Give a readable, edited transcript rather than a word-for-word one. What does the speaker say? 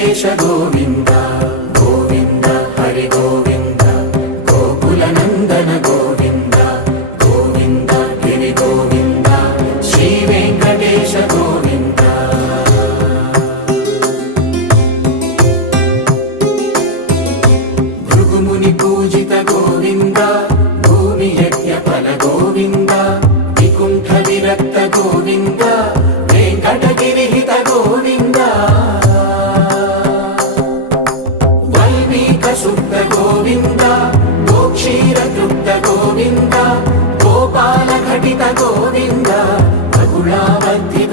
వెంకటేశ గోవింద గోవింద హరి గోవింద గోకుల నందన గోవింద గోవింద గిరి గోవింద శ్రీ వెంకటేశ గోవింద భృగుముని పూజిత గోవింద భూమి యజ్ఞ ఫల గోవింద వికుంఠ విరక్త గోవింద వెంకటగిరిహిత గోవింద వల్మీక శుద్ధ గోవింద గోక్షీర తృప్త గోవింద గోపాల ఘటిత గోవింద బహుళావర్తి